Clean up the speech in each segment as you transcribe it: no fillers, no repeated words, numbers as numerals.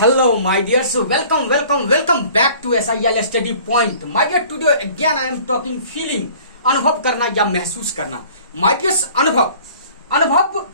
Hello, my dear. So, welcome back to SIL Study Point. My dear, today again I am talking feeling, अनुभव करना या महसूस करना. My dear, अनुभव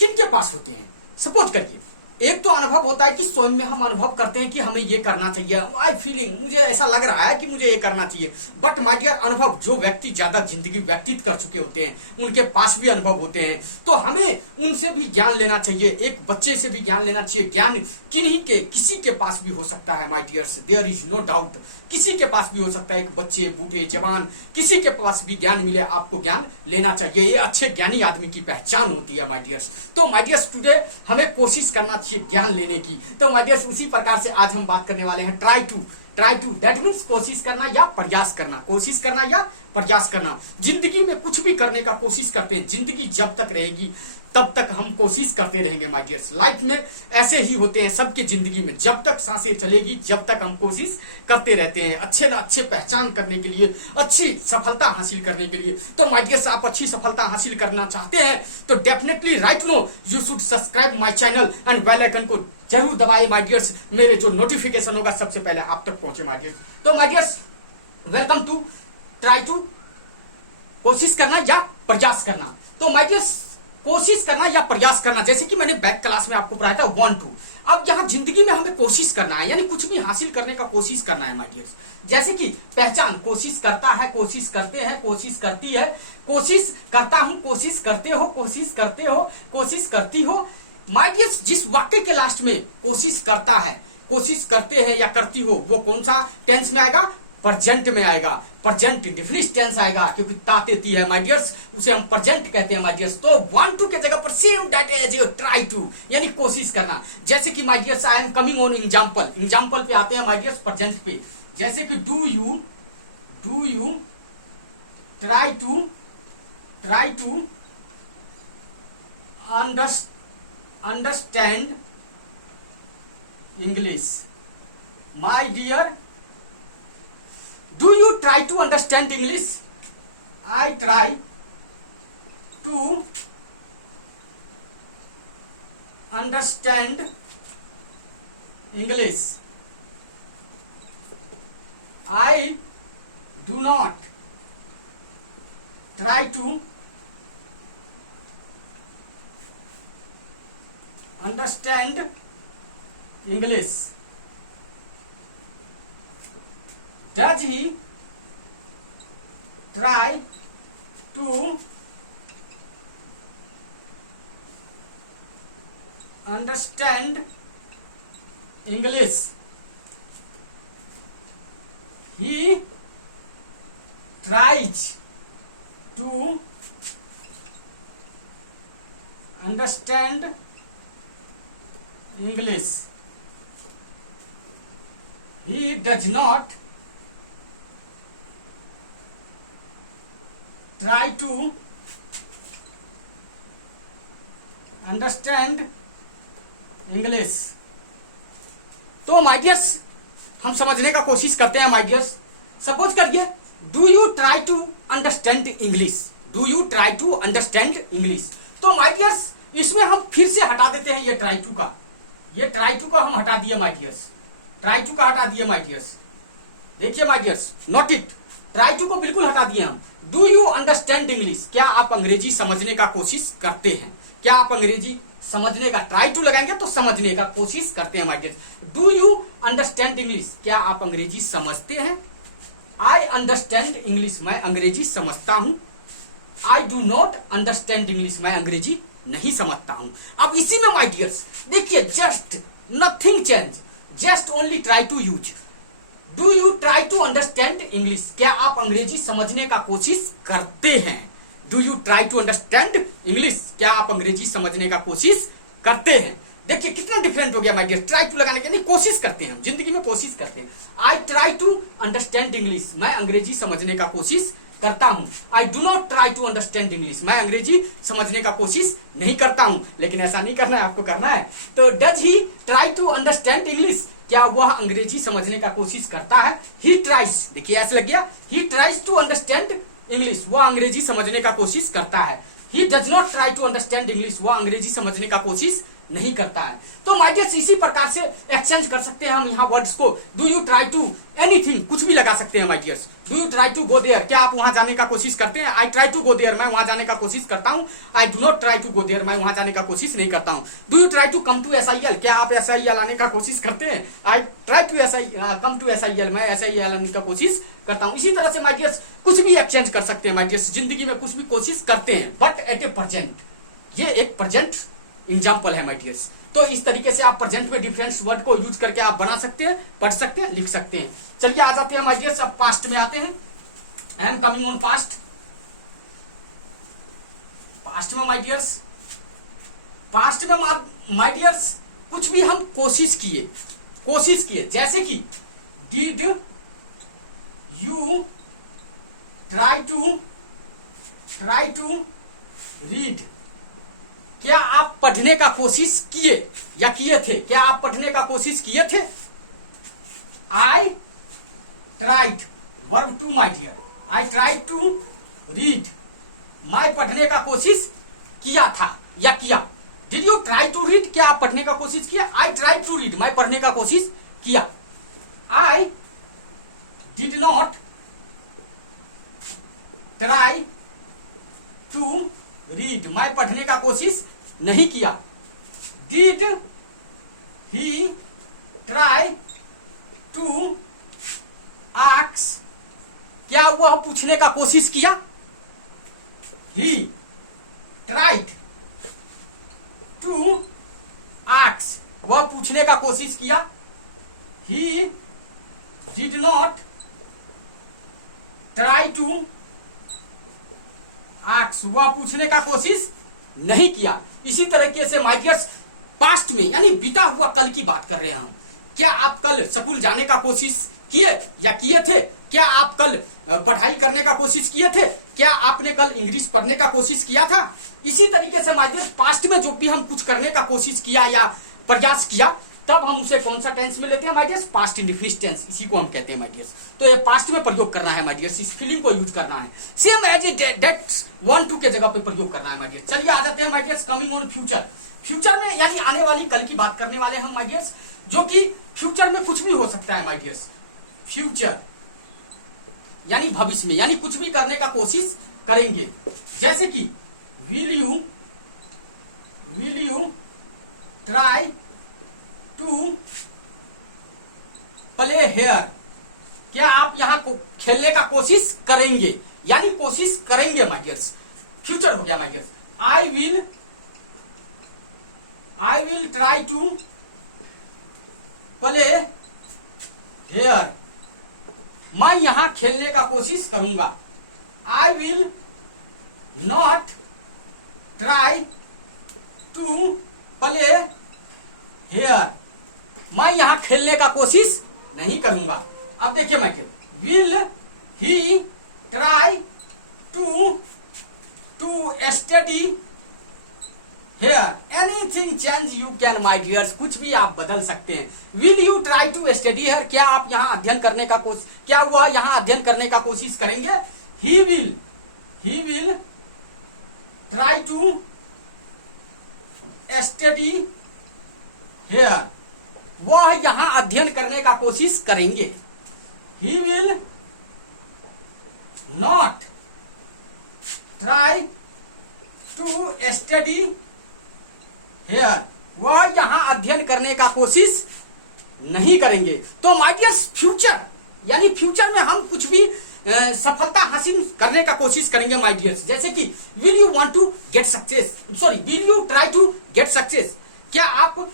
किनके पास होते हैं? सपोज करिए, एक तो अनुभव होता है कि स्वयं में हम अनुभव करते हैं कि हमें ये करना चाहिए. आई फीलिंग, मुझे ऐसा लग रहा है कि मुझे ये करना चाहिए. बट माय डियर, अनुभव जो व्यक्ति ज्यादा जिंदगी व्यतीत कर चुके होते हैं उनके पास भी अनुभव होते हैं. तो हमें उनसे भी ज्ञान लेना चाहिए, एक बच्चे से भी ज्ञान लेना चाहिए. ज्ञान किसी के पास भी हो सकता है my dears, there is no doubt. किसी के पास भी हो सकता है, एक बच्चे, बूढ़े, जवान, किसी के पास भी ज्ञान मिले, आपको ज्ञान लेना चाहिए. ये अच्छे ज्ञानी आदमी की पहचान होती है माय डियर्स. तो माय डियर्स, टुडे हमें कोशिश करना चाहिए ज्ञान लेने की. तो माय डियर्स, उसी प्रकार से आज हम बात करने वाले हैं ट्राई टू दैट मीन्स कोशिश करना या प्रयास करना. कोशिश करना या प्रयास करना. जिंदगी में कुछ भी करने का कोशिश करते हैं. जिंदगी जब तक रहेगी तब तक हम कोशिश करते रहेंगे माय डियर्स. लाइफ में ऐसे ही होते हैं सबके जिंदगी में. जब तक सांसें चलेगी जब तक हम कोशिश करते रहते हैं अच्छे ना अच्छे पहचान करने के लिए, अच्छी सफलता हासिल करने के लिए. तो माय डियर्स, आप अच्छी सफलता हासिल करना चाहते हैं तो definitely right no you should subscribe my channel and bell icon को जरूर दबाए माय डियर्स. मेरे जो नोटिफिकेशन होगा सबसे पहले आप तक पहुंचे माय डियर्स. तो my dears, welcome to try to, कोशिश करना या प्रयास करना. तो माय डियर्स, कोशिश करना या प्रयास करना, जैसे कि मैंने बैक क्लास में आपको पढ़ाया था 1 2. अब यहाँ जिंदगी में हमें कोशिश करना है, यानी कुछ भी हासिल करने का कोशिश करना है माय डियर्स. जैसे कि पहचान, कोशिश करता है, कोशिश करते हैं, कोशिश करती है, कोशिश करता हूं, कोशिश करते हो, कोशिश करते हो, कोशिश करती हो. माय डियर्स, जिस वाक्य के लास्ट में कोशिश करता है, कोशिश करते हैं या करती हो, वो कौन सा टेंस में आएगा? प्रेजेंट में आएगा. प्रेजेंट इंडेफिनिट टेंस आएगा, क्योंकि तातेती है माय डियर्स, उसे हम प्रेजेंट कहते हैं माय डियर्स. तो 1 2 के जगह पर same that as you try to, यानी कोशिश करना. जैसे कि my dears, I am coming on example पे आते हैं माय डियर्स, प्रेजेंट पे. जैसे कि do you try to understand English. My dear, do you try to understand English? I try to understand English. I do not try to understand English. Does he try to understand English? He tries to understand English. He does not try to understand English. तो my dears, हम समझने का कोशिश करते हैं my dears. Suppose करिए, do you try to understand English. Do you try to understand English. तो my dears, इसमें हम फिर से हटा देते हैं ये ट्राई टू का. ये ट्राई टू का हम हटा दिए माय डियर्स. ट्राई टू का हटा दिए माय डियर्स. देखिए my dears, note it. Try to को बिल्कुल हटा दिए हम. डू यू अंडरस्टैंड इंग्लिश, क्या आप अंग्रेजी समझने का कोशिश करते हैं? क्या आप अंग्रेजी समझने का, ट्राई टू लगाएंगे तो समझने का कोशिश करते हैं my dear. Do you understand English, क्या आप अंग्रेजी समझते हैं? आई अंडरस्टैंड इंग्लिश, मैं अंग्रेजी समझता हूं. I do not understand English, मैं अंग्रेजी नहीं समझता हूं. अब इसी में माय डियर्स देखिए, just nothing change, just only try to use. Do you try to understand English, क्या आप अंग्रेजी समझने का कोशिश करते हैं? Do you try to understand English, क्या आप अंग्रेजी समझने का कोशिश करते हैं? देखिए कितना डिफरेंट हो गया माय डियर. ट्राई टू लगाने के नहीं, कोशिश करते हैं, हम जिंदगी में कोशिश करते हैं. I try to understand English, मैं अंग्रेजी समझने का कोशिश करता हूं. I do not try to understand English, मैं अंग्रेजी समझने का कोशिश नहीं करता हूं. लेकिन ऐसा नहीं करना है, आपको करना है. तो does he try to understand English, क्या वह अंग्रेजी समझने का कोशिश करता है? ही ट्राइज, देखिए ऐसे लग गया, he tries to understand English, वह अंग्रेजी समझने का कोशिश करता है. He does not try to understand English, वह अंग्रेजी समझने का कोशिश नहीं करता है। तो माय डियर्स इसी प्रकार से एक्सचेंज कर सकते हैं हम यहाँ वर्ड्स को। Do you try to anything, कुछ भी लगा सकते हैं my dears. Do you try to go there, क्या आप वहां जाने का कोशिश करते हैं? I try to go there, मैं वहां जाने का कोशिश करता हूं। I do not try to go there, मैं वहां जाने का कोशिश नहीं करता हूं। Do you try to come to SIL, क्या आप SIL आने का कोशिश करते हैं? I try to come to SIL, मैं SIL आने का कोशिश करता हूं। इसी तरह से माय डियर्स कुछ भी एक्सचेंज कर सकते हैं माय डियर्स, जिंदगी में कुछ भी कोशिश करते हैं, बट एट ए प्रेजेंट। ये एक प्रेजेंट एग्जाम्पल है माय डियर्स। तो इस तरीके से आप प्रेजेंट में डिफरेंट वर्ड को यूज करके आप बना सकते हैं, पढ़ सकते हैं, लिख सकते हैं। चलिए आ जाते हैं माय डियर्स, अब पास्ट में आते हैं। I am coming on past. Past में माय डियर्स, पास्ट में माय डियर्स कुछ भी हम कोशिश किए, जैसे कि did you try to read, क्या आप पढ़ने का कोशिश किए या किए थे? क्या आप पढ़ने का कोशिश किए थे? I tried, verb two my dear, I tried to read, मैं पढ़ने का कोशिश किया था या किया। Did you try to read, क्या आप पढ़ने का कोशिश किया? आई ट्राई टू रीड, मैं पढ़ने का कोशिश किया। I did not try to read, मैं पढ़ने का कोशिश नहीं किया। Did he try to ask, क्या वह पूछने का कोशिश किया? ही ट्राइड टू आस्क, वह पूछने का कोशिश किया। He did not try to ask, वह पूछने का कोशिश नहीं किया। इसी तरीके से माय डियर्स पास्ट में यानी बीता हुआ कल की बात कर रहे हैं हम। क्या आप कल स्कूल जाने का कोशिश किए या किए थे? क्या आप कल पढ़ाई करने का कोशिश किए थे? क्या आपने कल इंग्लिश पढ़ने का कोशिश किया था? इसी तरीके से माय डियर्स पास्ट में जो भी हम कुछ करने का कोशिश किया या प्रयास किया, तब हम उसे कौन सा टेंस में लेते हैं my dears? Past indefinite tense, इसी को हम कहते हैं माय डियर्स। तो ये पास्ट में प्रयोग करना है माय डियर्स, इस फीलिंग को यूज करना है। सेम एज दैट्स 1 2 के जगह पे प्रयोग करना है माय डियर्स। चलिए आ जाते हैं my dears coming on future. Future में यानी आने वाली कल की बात करने वाले हम माय डियर्स, जो कि फ्यूचर में कुछ भी हो सकता है माय डियर्स। फ्यूचर यानी भविष्य में, यानी कुछ भी करने का कोशिश करेंगे, जैसे कि will you try to play here, क्या आप यहां खेलने का कोशिश करेंगे, यानी कोशिश करेंगे माय डियर्स। फ्यूचर हो गया my dears. I will try to play here, मैं यहां खेलने का कोशिश करूंगा। I will not try to play here, मैं यहां खेलने का कोशिश नहीं करूंगा। अब देखिए मैं will he try to study here, anything change you can my dears, कुछ भी आप बदल सकते हैं। Will you try to study here, क्या आप यहां अध्ययन करने का कोशिश, क्या वह यहां अध्ययन करने का कोशिश करेंगे? He will try to study here, वह यहां अध्ययन करने का कोशिश करेंगे। He will not try to study here, वह यहां अध्ययन करने का कोशिश नहीं करेंगे। तो माय डियर्स फ्यूचर यानी फ्यूचर में हम कुछ भी सफलता हासिल करने का कोशिश करेंगे माय डियर्स, जैसे कि will you want to get success, sorry will you try to get success, क्या आप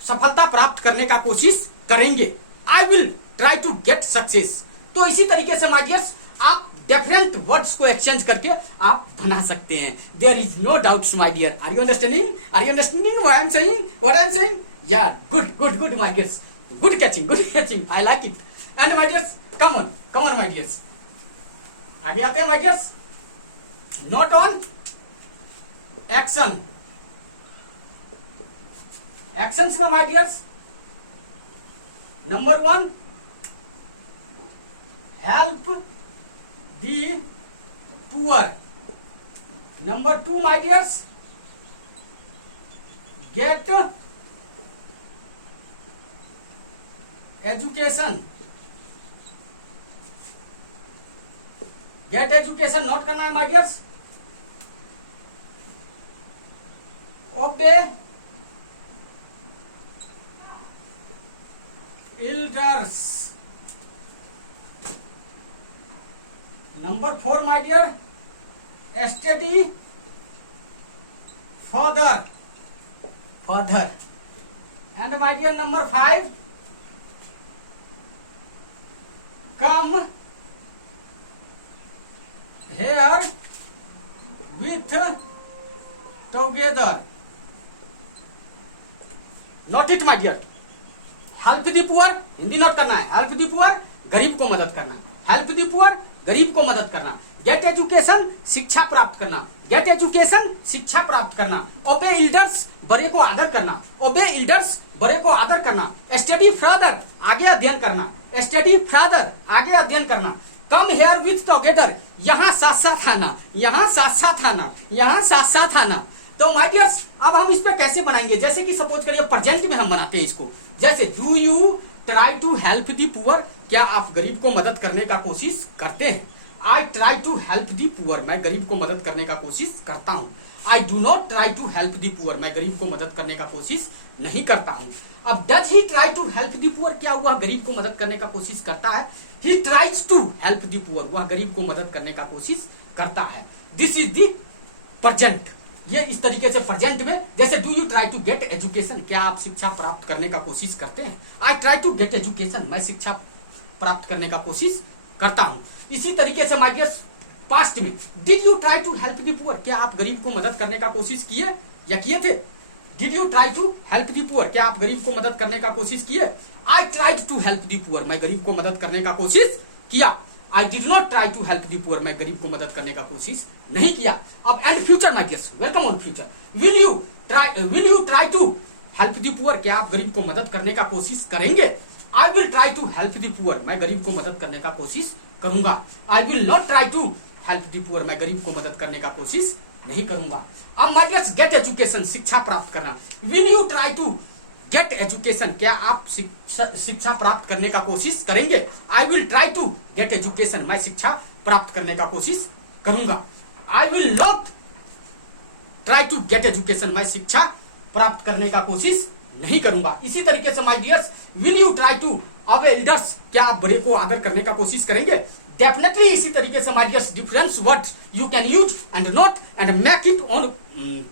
सफलता प्राप्त करने का कोशिश करेंगे? I will try to get success. तो इसी तरीके से माय डियर्स आप डिफरेंट वर्ड्स को एक्सचेंज करके आप बना सकते हैं। There is no doubts my dear. Are you understanding what I am saying? या good my dears, good catching, I like it. And my dears come on my dears, आगे आते हैं my dears. Note on action, actions में my dears number 1 help the poor, number 2 my dears get education, get education note करना है my dears. Obey elders, number 4 my dear, study further, further, and my dear number 5, come here with together, note it my dear। Help the poor Hindi note करना है, help the poor गरीब को मदद करना, help the poor गरीब को मदद करना। गेट एजुकेशन शिक्षा प्राप्त करना, गेट एजुकेशन शिक्षा प्राप्त करना। ओबे एल्डर्स बड़े को आदर करना, ओबे एल्डर्स बड़े को आदर करना। स्टडी फर्दर आगे अध्ययन करना, स्टडी फर्दर आगे अध्ययन करना। कम हेयर विथ टुगेदर यहाँ साथ साथ आना, यहाँ साथ साथ आना, यहाँ साथ साथ आना। तो माय डियर्स अब हम इस पे कैसे बनाएंगे, जैसे कि सपोज करिए प्रेजेंट में हम बनाते हैं इसको, जैसे do you try to help the poor, क्या आप गरीब को मदद करने का कोशिश करते हैं। I try to help the poor, मैं गरीब को मदद करने का कोशिश करता हूँ। I do not try to help the poor, मैं गरीब को मदद करने का कोशिश नहीं करता हूँ। अब does he try to help the poor, क्या वह गरीब को मदद करने का कोशिश करता है। He tries to help the poor, वह गरीब को मदद करने का कोशिश करता है। दिस इज दी प्रेजेंट, ये इस तरीके से प्रेजेंट में, जैसे do you try to get education, क्या आप शिक्षा प्राप्त करने का कोशिश करते हैं। I try to get education, मैं शिक्षा प्राप्त करने का कोशिश करता हूं। इसी तरीके से माय डियर पास्ट में, did you try to help the poor, क्या आप गरीब को मदद करने का कोशिश किए या किए थे। Did you try to help the poor, क्या आप गरीब को मदद करने का कोशिश किए। I tried to help the poor, मैं गरीब को मदद करने का कोशिश किया। I did not try to help the poor, मैं गरीब को मदद करने का कोशिश नहीं किया। अब and future my dears, welcome on future. Will you try to help the poor, क्या आप गरीब को मदद करने का कोशिश करेंगे। I will try to help the poor, मैं गरीब को मदद करने का कोशिश करूंगा। I will not try to help the poor, मैं गरीब को मदद करने का कोशिश नहीं करूंगा। अब माय डियर्स गेट एजुकेशन शिक्षा प्राप्त करना। Will you try to get education, क्या आप शिक्षा प्राप्त करने का कोशिश करेंगे। I will try to get education, मैं शिक्षा प्राप्त करने का कोशिश करूंगा। I will not try to get education, मैं शिक्षा प्राप्त करने का कोशिश नहीं करूंगा। इसी तरीके से my dears will you try to अब एल्डर्स, क्या आप बड़े को आदर करने का कोशिश करेंगे। डेफिनेटली इसी तरीके से my dears difference word you can use and note and make it on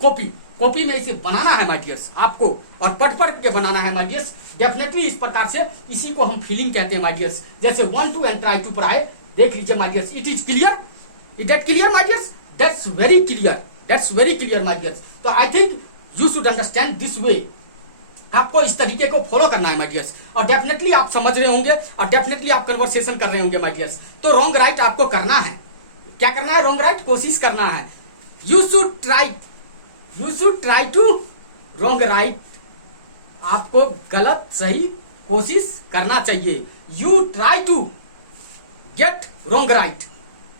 copy, copy में इसे बनाना है माय डियर्स आपको, और पढ़ पढ़ के बनाना है माय डियर्स। डेफिनेटली इस प्रकार से, इसी को हम फीलिंग कहते हैं माय डियर्स। जैसे want to and try to पढ़ाए, देख लीजिए my dears. It is clear, is that clear my dears. That's very clear, that's very clear my dears. तो I think you should understand this way, आपको इस तरीके को follow करना है माय डियर्स। और डेफिनेटली आप समझ रहे होंगे और डेफिनेटली आप कन्वर्सेशन कर रहे होंगे माय डियर्स। तो रॉन्ग राइट आपको करना है, क्या करना है, रॉन्ग राइट कोशिश करना है। You should try to wrong right, आपको गलत सही कोशिश करना चाहिए। You try to get wrong right,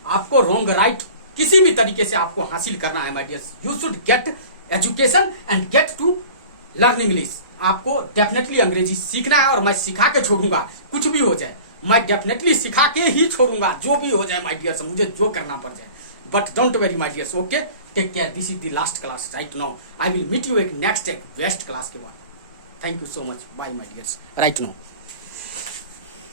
आपको रॉन्ग राइट किसी भी तरीके से आपको हासिल करना है my dears. You should get education and get to learn English, आपको डेफिनेटली अंग्रेजी सीखना है। और मैं सिखा के छोड़ूंगा, कुछ भी हो जाए मैं डेफिनेटली सिखा के ही छोड़ूंगा, जो भी हो जाए माय डियर्स, मुझे जो करना पड़ जाए। But don't worry my dears, okay, take care. This is the last class right now. I will meet you एक नेक्स्ट एक बेस्ट क्लास के बाद। Thank you so much, bye my dears right now.